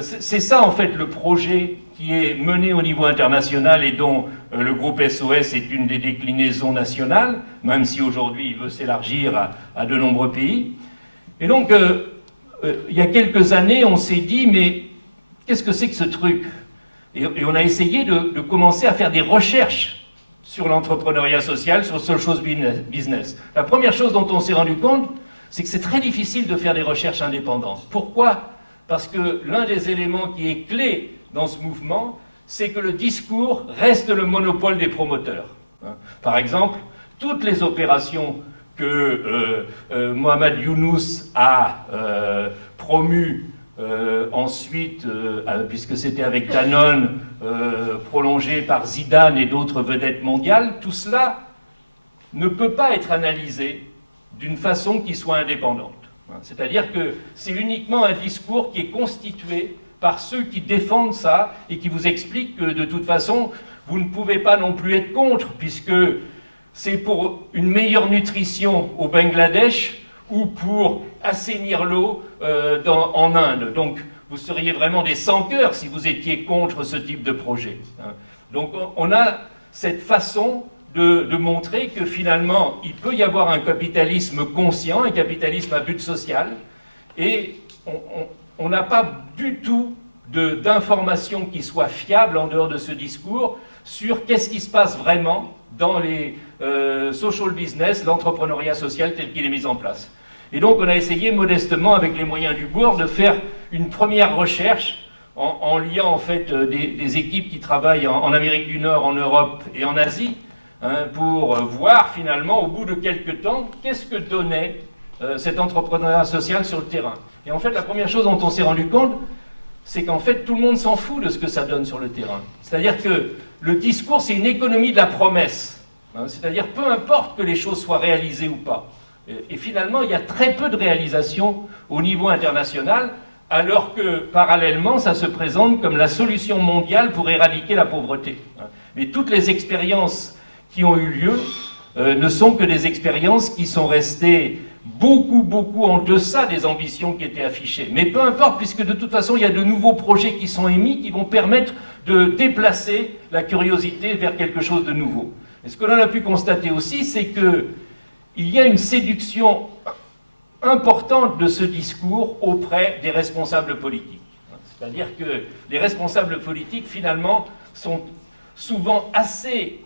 c'est ça, en fait, le projet qui est mené au niveau international et dont le groupe SOS est une des déclinaisons nationales, même si aujourd'hui il veut s'élargir à de nombreux pays. Et donc, il y a quelques années, on s'est dit, mais qu'est-ce que c'est que ce truc ? Et on a essayé de commencer à faire des recherches sur l'entrepreneuriat social, sur social business. La première chose dont on s'est rendu compte, c'est que c'est très difficile de faire des recherches indépendantes. Pourquoi ? Parce que l'un des éléments qui est clé dans ce mouvement, c'est que le discours reste le monopole des promoteurs. Par exemple, toutes les opérations que Mohamed Younous a promues ensuite, puisque c'était avec Danone, prolongé par Zidane et d'autres vedettes mondiales, tout cela ne peut pas être analysé d'une façon qui soit indépendante. C'est-à-dire que c'est uniquement un discours qui est constitué par ceux qui défendent ça et qui vous expliquent que de toute façon, vous ne pouvez pas non plus être contre, puisque c'est pour une meilleure nutrition au Bangladesh ou pour assainir l'eau en Inde. Donc vous seriez vraiment des sans-cœurs si vous étiez contre ce type de projet. Donc on a cette façon de montrer que finalement, il peut y avoir un capitalisme conscient, un capitalisme à but social, et on n'a pas du tout d'informations qui soient fiables en dehors de ce discours sur qu'est-ce qui se passe vraiment dans les social business, l'entrepreneuriat social tel qu'il est mis en place. Et donc on a essayé modestement, avec les moyens du bord, de faire une première recherche en liant en fait des équipes qui travaillent en Amérique du Nord, en Europe et en Asie, pour voir finalement, au bout de quelques temps, qu'est-ce que donnait cet entrepreneuriat social sur le terrain. Et en fait, la première chose dont on s'est rendu compte, c'est qu'en fait, tout le monde s'en fout de ce que ça donne sur le terrain. C'est-à-dire que le discours, c'est une économie de la promesse. C'est-à-dire, peu importe que les choses soient réalisées ou pas. Et finalement, il y a très peu de réalisations au niveau international, alors que, parallèlement, ça se présente comme la solution mondiale pour éradiquer la pauvreté. Mais toutes les expériences qui ont eu lieu ne sont que des expériences qui sont restées beaucoup en deçà des ambitions qui étaient affichées. Mais peu importe, puisque de toute façon, il y a de nouveaux projets qui sont émis qui vont permettre de déplacer la curiosité vers quelque chose de nouveau. Et ce que l'on a pu constater aussi, c'est qu'il y a une séduction importante de ce discours auprès des responsables politiques. C'est-à-dire que les responsables politiques, finalement, sont souvent assez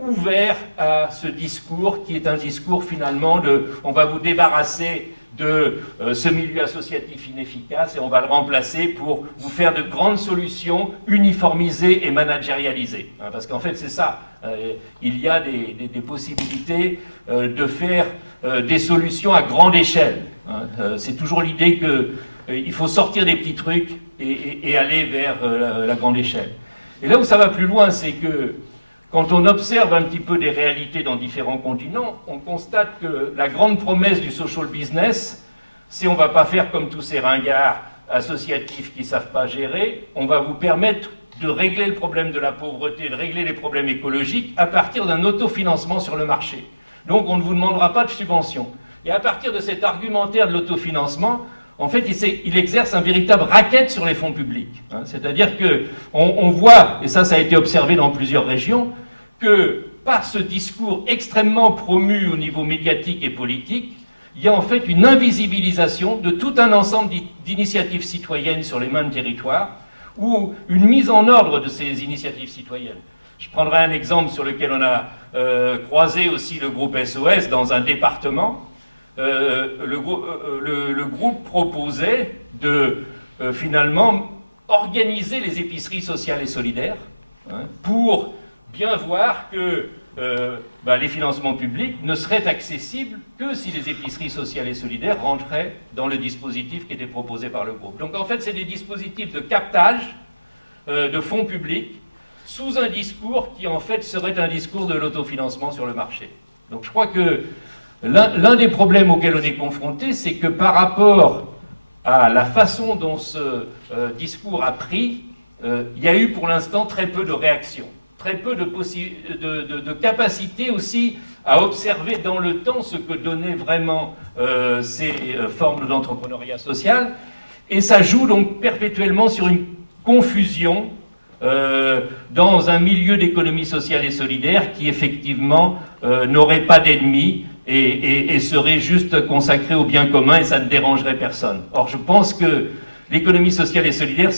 ouvert à ce discours qui est un discours finalement de on va vous débarrasser de ce milieu associatif inefficace et on va le remplacer pour vous faire de grandes solutions uniformisées et managérialisées. Parce qu'en fait c'est ça, il y a des possibilités de faire des solutions à grande échelle. C'est toujours l'idée qu'il faut sortir des petits trucs et aller vers la grande échelle. Et là où ça va plus loin, c'est que quand on observe un petit peu des réalités dans différents continents, on constate que la grande promesse du social business, c'est on ne va pas faire comme tous ces ringards associatifs qui ne savent pas gérer, on va vous permettre de régler le problème de la pauvreté, de régler les problèmes écologiques à partir d'un autofinancement sur le marché. Donc on ne vous demandera pas de subvention. Et à partir de cet argumentaire de l'autofinancement, en fait, il exerce un véritable racket sur les fonds publics. C'est-à-dire qu'on voit, et ça a été observé dans plusieurs régions, que par ce discours extrêmement promu au niveau médiatique et politique, il y a en fait une invisibilisation de tout un ensemble d'initiatives citoyennes sur les mêmes territoires, ou une mise en ordre de ces initiatives citoyennes. Je prendrai un exemple sur lequel on a croisé aussi le groupe SOS dans un département. Le groupe proposait de finalement organiser les épiceries sociales et solidaires pour bien voir que les financements publics ne seraient accessibles que si les épiceries sociales et solidaires rentraient dans le dispositif qui était proposé par le groupe. Donc en fait, c'est des dispositifs de captage de fonds publics sous un discours qui en fait serait un discours de l'autofinancement sur le marché. Donc je crois que L'un des problèmes auxquels on est confronté, c'est que par rapport à la façon dont ce discours a pris, il y a eu pour l'instant très peu de réactions, très peu de capacité aussi à observer dans le temps ce que donnaient vraiment ces formes d'entrepreneuriat social. Et ça joue donc perpétuellement sur une confusion dans un milieu d'économie sociale et solidaire qui effectivement n'aurait pas d'ennemis et serait juste consacré au bien commun et ça ne dérangerait personne. Or je pense que l'économie sociale et solidaire,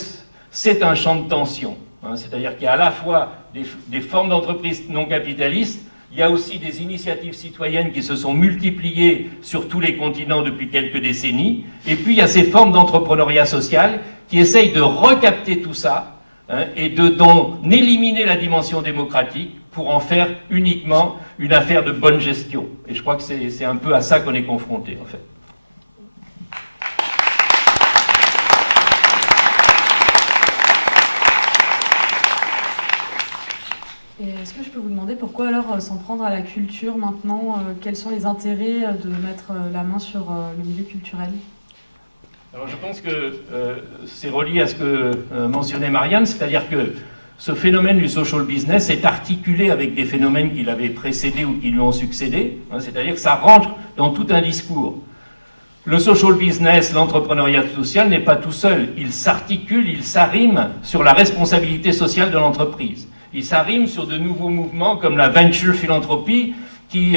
c'est un champ de tension. Hein, c'est-à-dire qu'il y a à la fois des formes d'entreprises non capitalistes, il y a aussi des initiatives citoyennes qui se sont multipliées sur tous les continents depuis quelques décennies, et puis il y a ces formes d'entrepreneuriat social qui essayent de recapter tout ça, hein, et d'en éliminer la dimension démocratique pour en faire uniquement une affaire de bonne gestion. Et je crois que c'est un peu à ça qu'on est confronté, en fait. Et est-ce que je peux vous demander pourquoi alors s'en prendre à la culture maintenant? Quels sont les intérêts de mettre la main sur le milieu culturel? Alors je pense que c'est relié à ce que mentionnait Marianne, c'est-à-dire que ce phénomène du social business est articulé avec des phénomènes qui l'avaient précédé ou qui lui ont succédé, hein, c'est-à-dire que ça rentre dans tout un discours. Le social business, l'entrepreneuriat social n'est pas tout seul, il s'articule, il s'arrime sur la responsabilité sociale de l'entreprise. Il s'arrime sur de nouveaux mouvements comme la venture philanthropie qui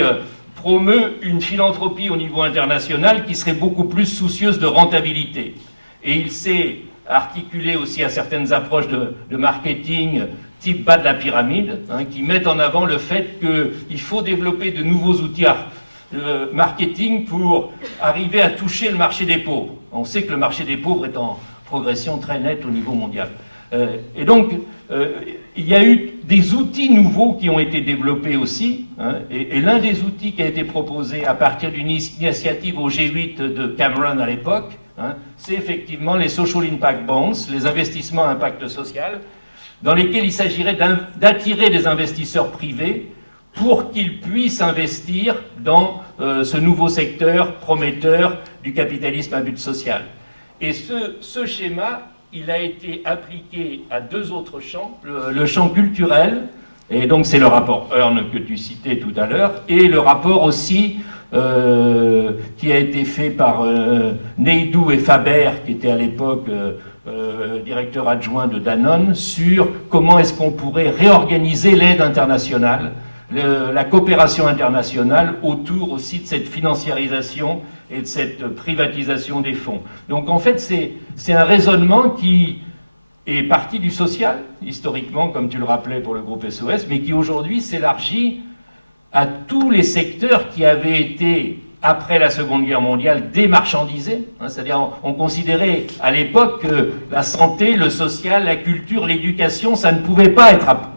promeut une philanthropie au niveau international qui serait beaucoup plus soucieuse de rentabilité. Et il s'est articulé aussi à certaines approches de marketing type bas de la pyramide, hein, qui mettent en avant le fait qu'il faut développer de nouveaux outils marketing pour arriver à toucher le marché des pauvres. On sait que le marché des pauvres est en progression très nette au niveau mondial. Et donc, il y a eu des outils nouveaux qui ont été développés aussi, hein, et l'un des outils qui a été proposé à partir d'une initiative au G8 de Cameron à l'époque, hein, c'est effectivement les Social Impact Bonds, les investissements à impact social, dans lesquels il s'agirait d'attirer des investisseurs privés pour qu'ils puissent investir dans ce nouveau secteur prometteur du capitalisme à but social. Et ce schéma, il a été appliqué à deux autres champs, le champ culturel, et donc c'est le rapport Earn que tu citais tout à l'heure, et le rapport aussi qui a été fait par Neidou et Faber, qui étaient à l'époque directeur adjoint de Danone, sur comment est-ce qu'on pourrait réorganiser l'aide internationale, la coopération internationale autour aussi de cette financiarisation et de cette privatisation des fonds. Donc en fait, c'est un raisonnement qui est parti du social, historiquement, comme tu le rappelais pour le groupe SOS, mais qui aujourd'hui s'élargit à tous les secteurs qui avaient été, après la Seconde Guerre mondiale, démarchandisés. Hein, c'est-à-dire, on considérait à l'époque que la santé, le social, la culture, l'éducation, ça ne pouvait pas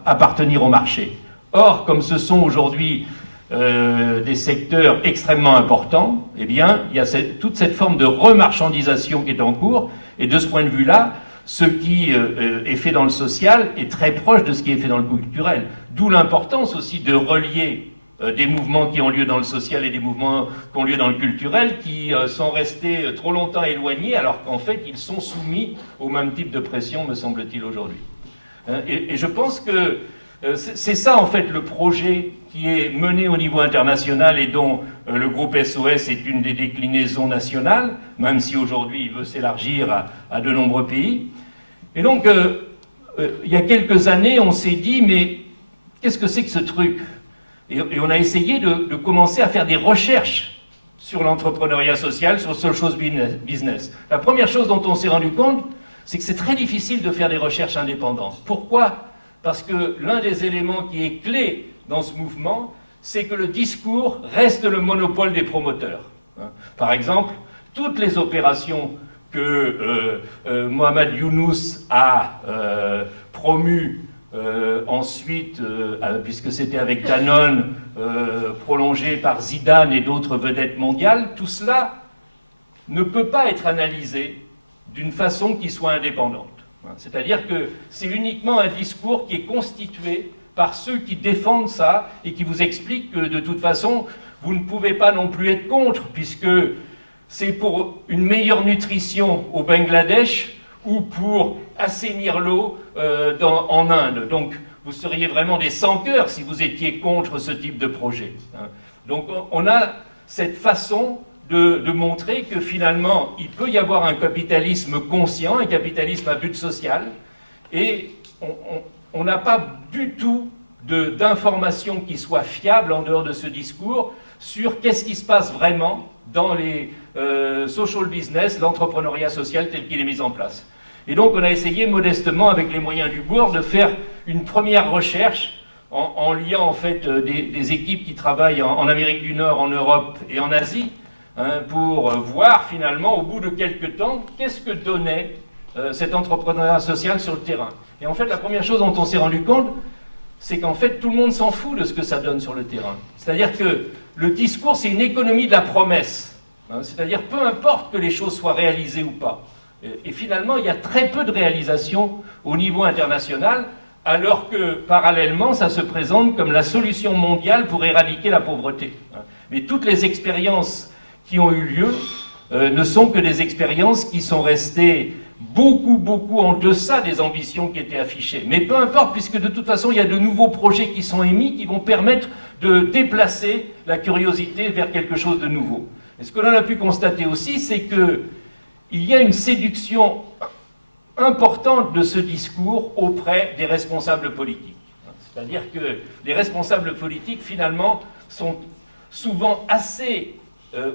appartenir au marché. Or, comme ce sont aujourd'hui des secteurs extrêmement importants, eh bien, il y a toute cette forme de remarchandisation qui est en cours, et de ce point de vue-là, ce qui est fait dans le social est très proche de ce qui est fait dans le culturel. D'où l'importance aussi de relier des mouvements qui ont lieu dans le social et des mouvements qui ont lieu dans le culturel, qui sont restés trop longtemps éloignés, alors qu'en fait, ils sont soumis au même type de pression, me semble-t-il, aujourd'hui. Et je pense que c'est ça, en fait, le projet qui est mené au niveau international et dont le groupe SOS est une des déclinaisons nationales, même si aujourd'hui il veut s'élargir à de nombreux pays. Et donc, il y a quelques années, on s'est dit, mais qu'est-ce que c'est que ce truc ? Et on a essayé de commencer à faire des recherches sur l'entrepreneuriat social, sur social business. La première chose dont on s'est rendu compte, c'est que c'est très difficile de faire des recherches indépendantes. Pourquoi ? Parce que l'un des éléments qui est clé dans ce mouvement, c'est que le discours reste le monopole des promoteurs. Par exemple, toutes les opérations que Mohamed Younous a promues ensuite, puisque c'était avec Danone, prolongé par Zidane et d'autres vedettes mondiales, tout cela ne peut pas être analysé d'une façon qui soit indépendante. C'est-à-dire que c'est uniquement un discours qui est constitué par ceux qui défendent ça et qui vous expliquent que de toute façon, vous ne pouvez pas non plus être contre, puisque c'est pour une meilleure nutrition au Bangladesh ou pour assainir l'eau en Inde. Donc vous seriez vraiment des sans-cœurs si vous étiez contre ce type de projet. Donc on a cette façon de montrer que finalement il peut y avoir un capitalisme conscient, un capitalisme à but social, et on n'a pas du tout d'informations qui soient fiables en dehors de ce discours sur qu'est-ce qui se passe vraiment dans les social business, l'entrepreneuriat social tel qu'il est mis en place. Et donc on a essayé modestement, avec les moyens du bord, de faire une première recherche en liant en fait des équipes qui travaillent en Amérique du Nord, en Europe et en Asie, pour voir finalement, au bout de quelques temps, qu'est-ce que donnait cet entrepreneuriat social sur le terrain. Et en fait, la première chose dont on s'est rendu compte, c'est qu'en fait, tout le monde s'en fout de ce que ça donne sur le terrain. C'est-à-dire que le discours, c'est une économie de la promesse. C'est-à-dire, peu importe que les choses soient réalisées ou pas. Et finalement, il y a très peu de réalisations au niveau international, alors que, parallèlement, ça se présente comme la solution mondiale pour éradiquer la pauvreté. Mais toutes les expériences qui ont eu lieu ne sont que des expériences qui sont restées beaucoup en deçà des ambitions qui étaient affichées. Mais peu importe, puisque de toute façon, il y a de nouveaux projets qui sont émis, qui vont permettre de déplacer la curiosité vers quelque chose de nouveau. Et ce que l'on a pu constater aussi, c'est qu'il y a une séduction importante de ce discours auprès des responsables politiques. C'est-à-dire que les responsables politiques, finalement, sont souvent assez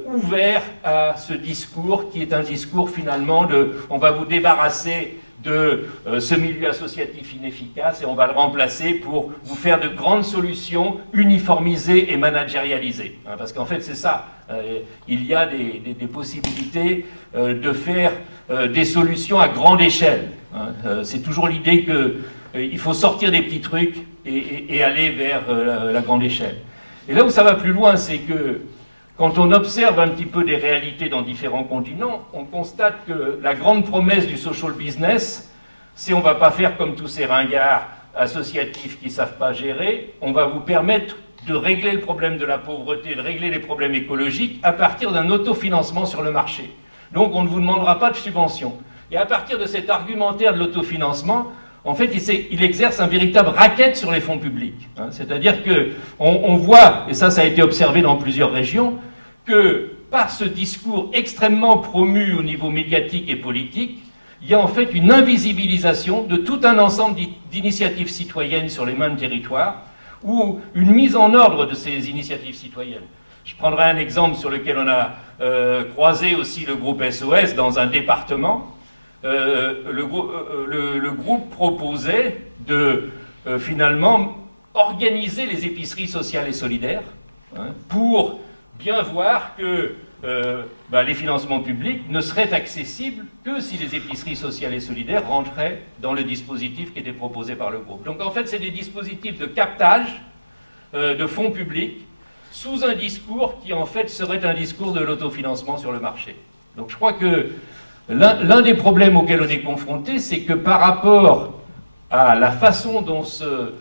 ouverts à ce discours, qui est un discours, finalement, de « on va vous débarrasser de ce milieu associatif inefficace et on va le remplacer pour vous faire de grandes solutions uniformisées et managérialisées ». Parce qu'en fait, c'est ça. Il y a des possibilités de faire des solutions à grande échelle. C'est toujours l'idée qu'il faut sortir des petits trucs et aller vers la grande échelle. Et là où ça va plus loin, c'est que quand on observe un petit peu des réalités dans différents continents, on constate que la grande promesse du social business, c'est on ne va pas faire comme tous ces ringards associatifs qui ne savent pas gérer, on va vous permettre de régler le problème de la pauvreté, de régler les problèmes écologiques à partir d'un autofinancement sur le marché. Donc on ne vous demandera pas de subvention. Et à partir de cet argumentaire de l'autofinancement, en fait, il exerce un véritable racket sur les fonds publics. C'est-à-dire qu'on voit, et ça a été observé dans plusieurs régions, que par ce discours extrêmement promu au niveau médiatique et politique, il y a en fait une invisibilisation de tout un ensemble d'initiatives citoyennes sur les mêmes territoires, ou une mise en ordre de ces initiatives citoyennes. Je prendrai un exemple sur lequel on a croisé aussi le groupe SOS dans un département. Le groupe proposait de finalement organiser les épiceries sociales et solidaires pour bien voir que les financements publics ne seraient accessibles que si les épiceries sociales et solidaires rentraient dans le dispositif qui était proposé par le groupe. Donc en fait, c'est des dispositifs de captage de fonds publics sous un discours qui en fait serait un discours de l'autofinancement sur le marché. Donc je crois que l'un des problèmes auxquels on est confronté, c'est que par rapport à la façon dont ce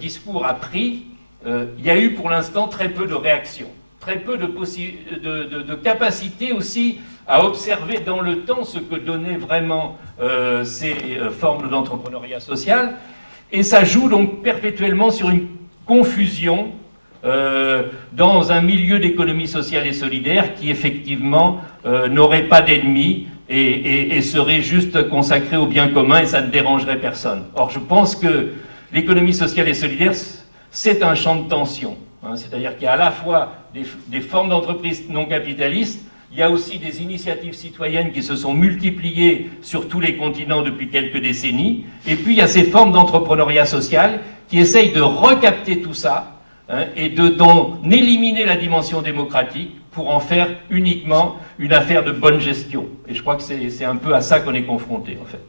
discours a pris, il y a eu pour l'instant très peu de réactions, très peu de capacité aussi à observer dans le temps ce que donnaient vraiment ces formes d'entrepreneuriat social, et ça joue donc perpétuellement sur une confusion dans un milieu d'économie sociale et solidaire qui effectivement n'aurait pas d'ennemis et serait juste consacré au bien commun et ça ne dérangerait personne. Or je pense que l'économie sociale et solidaire, c'est un champ de tension. C'est-à-dire qu'il y a à la fois des formes d'entreprises non capitalistes, il y a aussi des initiatives citoyennes qui se sont multipliées sur tous les continents depuis quelques décennies, et puis il y a ces formes d'entrepreneuriat social qui essayent de recapter tout ça et d'en éliminer la dimension démocratique pour en faire uniquement une affaire de bonne gestion. Et je crois que c'est un peu à ça qu'on est confronté, en fait.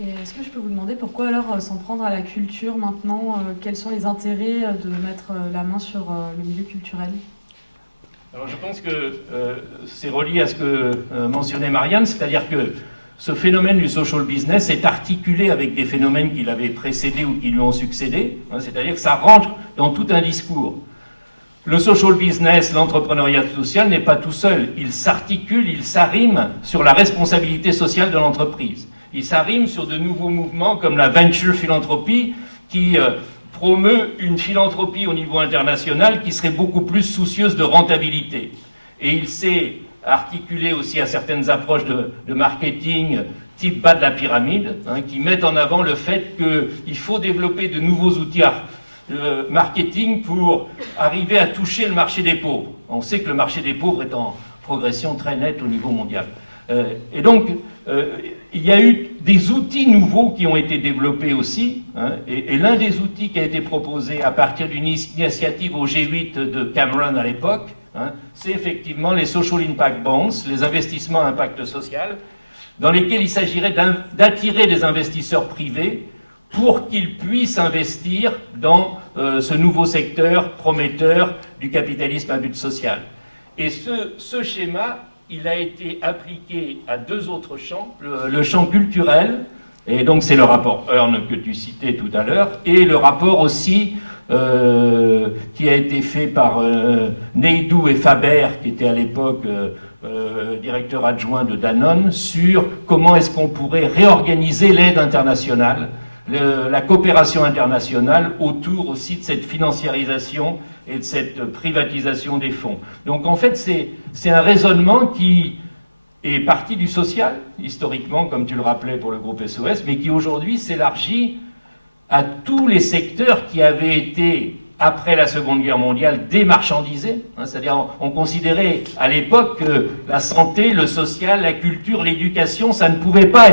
Et est-ce que je peux vous demander pourquoi alors s'en prendre à la culture maintenant quels sont les intérêts de mettre la main sur le milieu culturel ? Alors je pense que c'est relié à ce que mentionnait Marianne, c'est-à-dire que ce phénomène du social business est articulé avec des phénomènes qui l'avaient précédé ou qui lui ont succédé, hein, c'est-à-dire que ça rentre dans tout un discours. Le social business, l'entrepreneuriat social n'est pas tout seul, il s'articule, il s'arrime sur la responsabilité sociale de l'entreprise. Il s'arrime sur de nouveaux mouvements comme la venture philanthropie qui promeut une philanthropie au niveau international qui serait beaucoup plus soucieuse de rentabilité. Et il s'est articulé aussi à certaines approches de marketing type bas de la pyramide, hein, qui mettent en avant le fait qu'il faut développer de nouveaux outils marketing pour arriver à toucher le marché des pauvres. On sait que le marché des pauvres est en progression très nette au niveau mondial. Et donc, il y a eu des outils nouveaux qui ont été développés aussi, hein, et l'un des outils qui a été proposé à partir d'une initiative au G8 de Cameron à l'époque, hein, c'est effectivement les Social Impact Bonds, les investissements à impact social, dans lesquels il s'agirait d'attirer des investisseurs privés pour qu'ils puissent investir dans ce nouveau secteur prometteur du capitalisme à but social. Et ce schéma, il a été appliqué à deux autres champs, le champ culturel, et donc c'est le rapport Hearn que tu citais tout à l'heure, et le rapport aussi qui a été fait par Neidou et Faber, qui étaient à l'époque directeur adjoint de Danone, sur comment est-ce qu'on pourrait réorganiser l'aide internationale, la coopération internationale autour aussi de cette financiarisation et de cette privatisation des fonds. Donc en fait, c'est un raisonnement qui est parti du social, historiquement, comme tu le rappelais pour le groupe SOS, mais qui aujourd'hui s'élargit à tous les secteurs qui avaient été, après la Seconde Guerre mondiale, démarchandisés. Hein, c'est-à-dire, on considérait à l'époque que la santé, le social, la culture, l'éducation, ça ne pouvait pas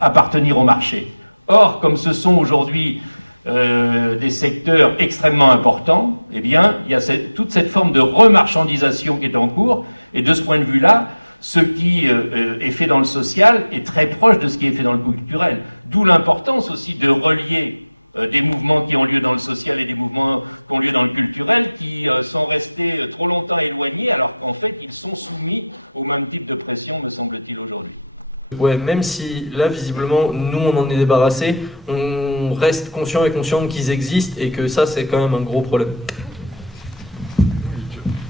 appartenir au marché. Or, comme ce sont aujourd'hui des secteurs extrêmement importants, eh bien, il y a toute cette forme de remarchandisation qui est en cours, et de ce point de vue-là, ce qui est fait dans le social est très proche de ce qui est fait dans le culturel. D'où l'importance aussi de relier des mouvements qui ont lieu dans le social et des mouvements qui ont lieu dans le culturel, qui sont restés trop longtemps éloignés, alors qu'en fait, ils sont soumis au même type de pression, me semble-t-il, aujourd'hui. Ouais, même si là, visiblement, nous, on en est débarrassé, on reste conscient et consciente qu'ils existent et que ça, c'est quand même un gros problème.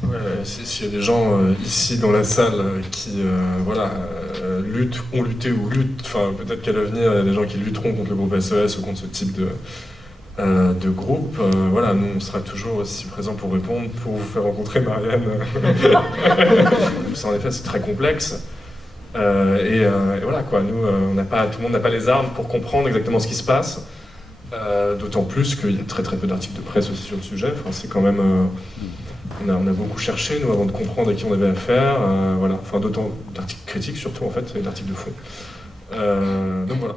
Ouais, s'il y a des gens ici dans la salle qui luttent, ont lutté ou luttent, enfin peut-être qu'à l'avenir, il y a des gens qui lutteront contre le groupe SOS ou contre ce type de groupe, voilà, nous on sera toujours aussi présents pour répondre, pour vous faire rencontrer Marianne. Ça, en effet, c'est très complexe. Et voilà quoi, nous, tout le monde n'a pas les armes pour comprendre exactement ce qui se passe, d'autant plus qu'il y a très peu d'articles de presse aussi sur le sujet. Enfin, c'est quand même, on a beaucoup cherché nous avant de comprendre à qui on avait affaire, voilà. Enfin, d'autant d'articles critiques surtout en fait, et d'articles de fond. Donc voilà.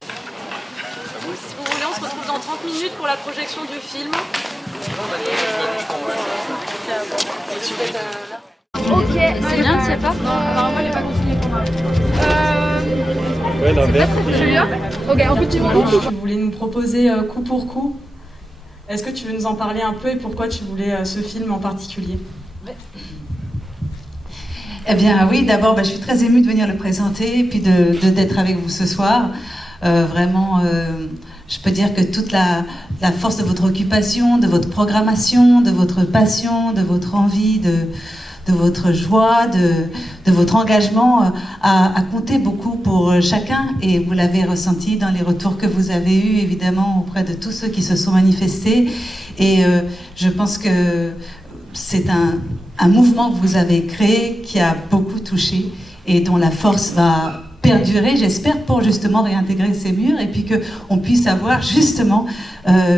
Si vous voulez, on se retrouve dans 30 minutes pour la projection du film. Ok, c'est bien, tu sais pas? Non, alors moi, elle n'est pas continuée pour moi. C'est pas très celui-là? Ok, en plus, tu voulais nous proposer coup pour coup. Est-ce que tu veux nous en parler un peu et pourquoi tu voulais ce film en particulier? Eh bien oui, d'abord, je suis très émue de venir le présenter et puis d'être avec vous ce soir. Vraiment, je peux dire que toute la force de votre occupation, de votre programmation, de votre passion, de votre envie, de votre joie, de votre engagement a compté beaucoup pour chacun, et vous l'avez ressenti dans les retours que vous avez eus, évidemment, auprès de tous ceux qui se sont manifestés. Et je pense que c'est un mouvement que vous avez créé qui a beaucoup touché et dont la force va perdurer, j'espère, pour justement réintégrer ces murs et puis qu'on puisse avoir justement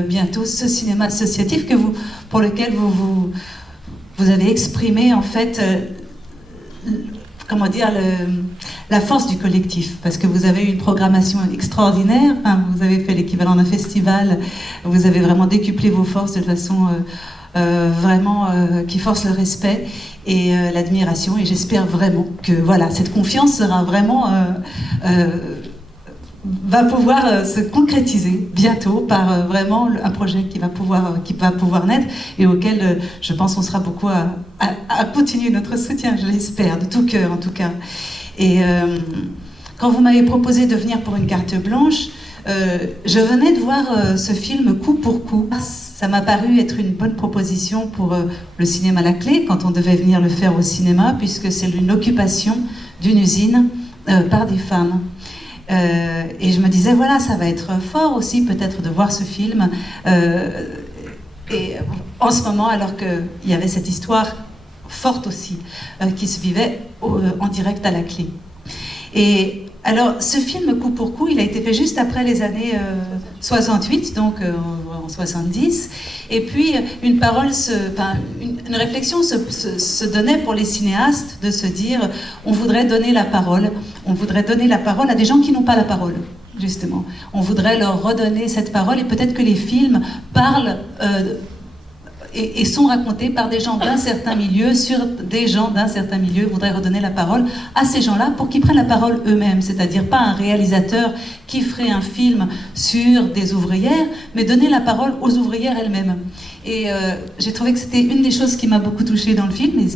bientôt ce cinéma associatif pour lequel vous avez exprimé en fait, comment dire, la force du collectif, parce que vous avez eu une programmation extraordinaire, enfin, vous avez fait l'équivalent d'un festival, vous avez vraiment décuplé vos forces de façon vraiment qui force le respect et l'admiration, et j'espère vraiment que voilà, cette confiance sera vraiment va pouvoir se concrétiser bientôt par vraiment un projet qui va pouvoir naître et auquel je pense on sera beaucoup à continuer notre soutien, je l'espère, de tout cœur en tout cas. Et quand vous m'avez proposé de venir pour une carte blanche, je venais de voir ce film coup pour coup. Ça m'a paru être une bonne proposition pour le cinéma La Clé, quand on devait venir le faire au cinéma, puisque c'est une occupation d'une usine par des femmes. Et je me disais, voilà, ça va être fort aussi peut-être de voir ce film. Et en ce moment, alors qu'il y avait cette histoire forte aussi, qui se vivait en direct à La Clé. Et alors, ce film, coup pour coup, il a été fait juste après les années 68, donc en 70. Et puis, une réflexion se donnait pour les cinéastes de se dire, on voudrait donner la parole. On voudrait donner la parole à des gens qui n'ont pas la parole, justement. On voudrait leur redonner cette parole et peut-être que les films parlent et sont racontés par des gens d'un certain milieu, sur des gens d'un certain milieu. Voudraient redonner la parole à ces gens-là pour qu'ils prennent la parole eux-mêmes, c'est-à-dire pas un réalisateur qui ferait un film sur des ouvrières, mais donner la parole aux ouvrières elles-mêmes. Et j'ai trouvé que c'était une des choses qui m'a beaucoup touchée dans le film, et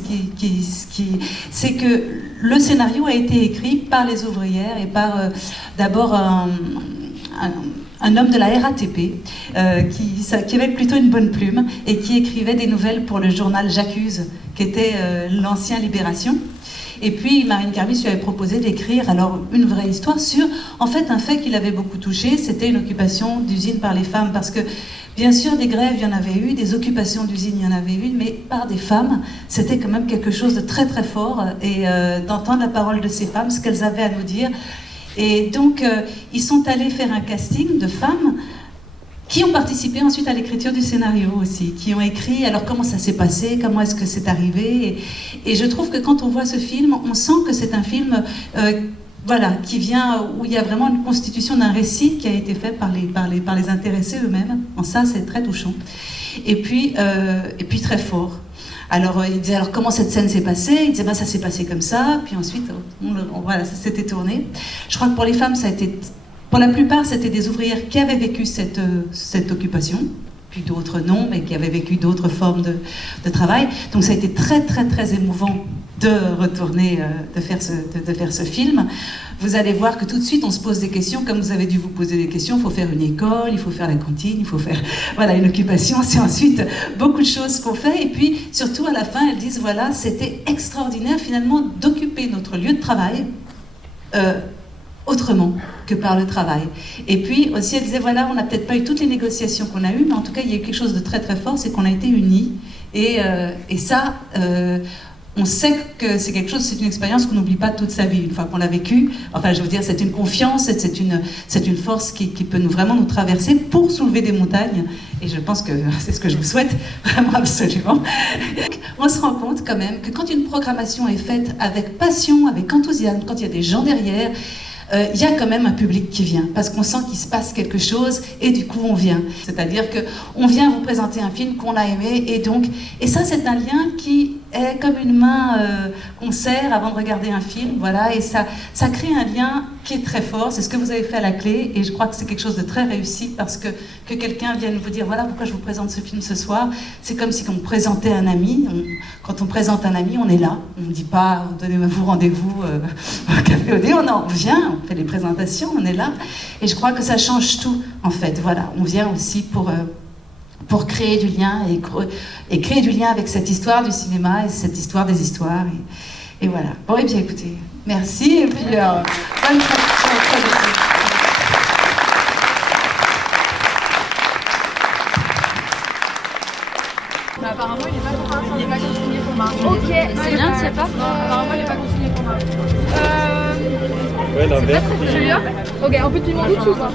c'est que le scénario a été écrit par les ouvrières et par d'abord un homme de la RATP qui avait plutôt une bonne plume et qui écrivait des nouvelles pour le journal J'accuse, qui était l'ancien Libération. Et puis Marine Kermis lui avait proposé d'écrire alors une vraie histoire sur, en fait, un fait qui l'avait beaucoup touché, c'était une occupation d'usine par les femmes, parce que bien sûr des grèves il y en avait eu, des occupations d'usine il y en avait eu, mais par des femmes, c'était quand même quelque chose de très très fort, et d'entendre la parole de ces femmes, ce qu'elles avaient à nous dire. Et donc, ils sont allés faire un casting de femmes qui ont participé ensuite à l'écriture du scénario aussi, qui ont écrit, alors comment ça s'est passé, comment est-ce que c'est arrivé. Et je trouve que quand on voit ce film, on sent que c'est un film voilà, qui vient, où il y a vraiment une constitution d'un récit qui a été fait par les intéressés eux-mêmes. En ça, c'est très touchant. Et puis très fort. Alors, il disait, alors comment cette scène s'est passée? Il disait, ben, ça s'est passé comme ça, puis ensuite, voilà, ça s'était tourné. Je crois que pour les femmes, ça a été, pour la plupart, c'était des ouvrières qui avaient vécu cette occupation, puis d'autres non, mais qui avaient vécu d'autres formes de travail. Donc ça a été très, très, très émouvant de retourner, de faire ce film. Vous allez voir que tout de suite, on se pose des questions, comme vous avez dû vous poser des questions. Il faut faire une école, il faut faire la cantine, il faut faire voilà, une occupation. C'est ensuite beaucoup de choses qu'on fait. Et puis, surtout, à la fin, elles disent, voilà, c'était extraordinaire, finalement, d'occuper notre lieu de travail autrement que par le travail. Et puis, aussi, elles disaient, voilà, on n'a peut-être pas eu toutes les négociations qu'on a eues, mais en tout cas, il y a eu quelque chose de très, très fort, c'est qu'on a été unis. Et ça... on sait que c'est quelque chose, c'est une expérience qu'on n'oublie pas toute sa vie, une fois qu'on l'a vécue. Enfin, je veux dire, c'est une confiance, c'est une force qui peut vraiment nous traverser pour soulever des montagnes. Et je pense que c'est ce que je vous souhaite, vraiment absolument. On se rend compte quand même que quand une programmation est faite avec passion, avec enthousiasme, quand il y a des gens derrière, il y a quand même un public qui vient, parce qu'on sent qu'il se passe quelque chose, et du coup on vient. C'est-à-dire qu'on vient vous présenter un film qu'on a aimé, et ça c'est un lien qui est comme une main qu'on serre avant de regarder un film, voilà, et ça crée un lien qui est très fort. C'est ce que vous avez fait à La Clé, et je crois que c'est quelque chose de très réussi, parce que quelqu'un vienne vous dire, voilà pourquoi je vous présente ce film ce soir, c'est comme si on présentait un ami. Quand on présente un ami, on est là, on ne dit pas, donnez-vous rendez-vous au café au dé, non, on vient, on fait les présentations, on est là, et je crois que ça change tout, en fait, voilà, on vient aussi pour créer du lien, et créer du lien avec cette histoire du cinéma, et cette histoire des histoires, et voilà. Bon, et bien écoutez, merci, et puis bonne traduction. Bah, apparemment, il n'est pas consigné pour Marc. Ok, c'est bien, tu sais pas? Apparemment, il n'est pas consigné pour Marc. Ouais, c'est pas très celui-là. Ok, on peut te demander, tu vois.